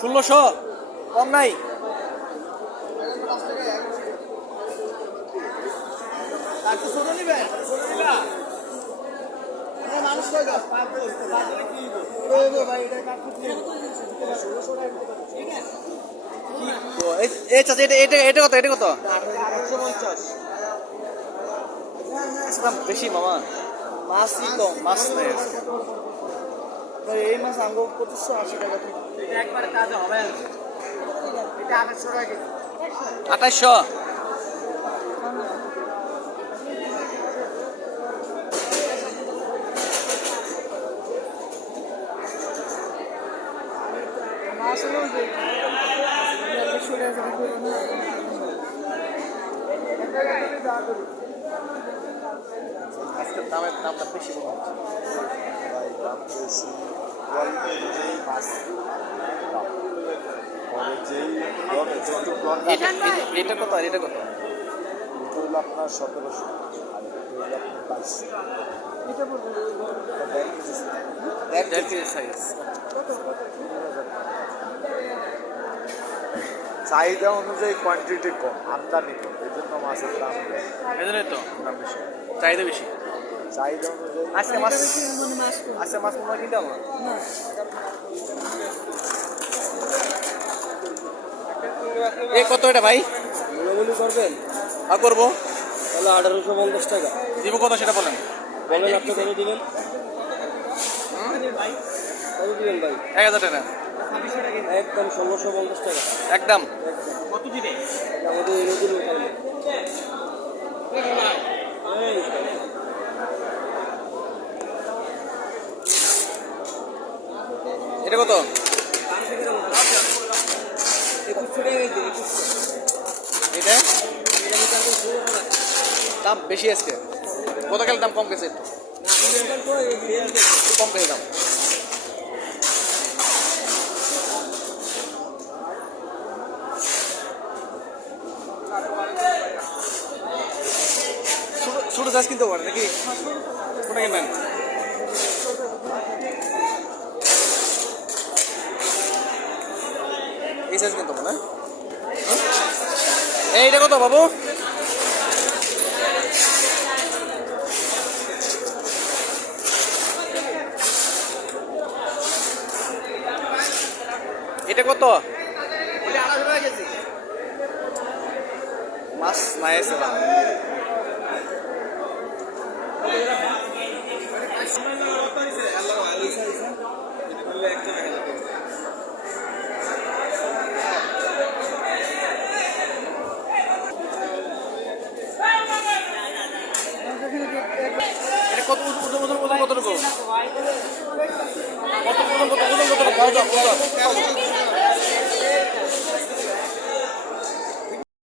ষোলোশো কম নাই। এটা এটা এটা কত? এটা কত? বেশি মামা। মাছই কম। মাছ নেই এই মাছ আঙ্গো পঁচিশশো আশি টাকা। আঠাশশো আজকের দামের দামটা বেশি মনে হচ্ছে। দাম বেশি এটা এটা- এটা কত? আর এটা কত? এটা হলো আপনার সতেরোশো আর এটা হলো আপনার বাইশশো এটা দেড় দেড় কেজি সাইজ চাহিদা অনুযায়ী কোয়ান্টিটি কম আমদানি কম এই জন্য মাছের দাম। এই জন্যই তো। দাম বেশি। চাহিদা বেশি। চাহিদা অনুযায়ী আজকে মাছ আজকে মাছ হয় কিনতে আমার এ কত এটা ভাই? বলাবলি করবেন আর করব। তাহলে আঠারোশো পঞ্চাশ টাকা দিব কত সেটা বলেন। বলেন আপনি কত দিবেন কত দিবেন ভাই এক হাজার টাকা। একদম ষোলোশো পঞ্চাশ টাকা। একদম। কত দিবে? আমাদের এরকম তাহলে এই, এটা কত? এটা? দাম বেশি আজকে। গতকাল দাম কম গেছে একটু। কম গেছে দাম। ছোট- চাষ কিনতে পারে নাকি? কোনটা কিনবেন? সাইজ কিনতে পারে এইটা কত বাবু? এটা কত? মাছ নাই আছে কত কত কত কত কত কত কত কত কত কত ওজন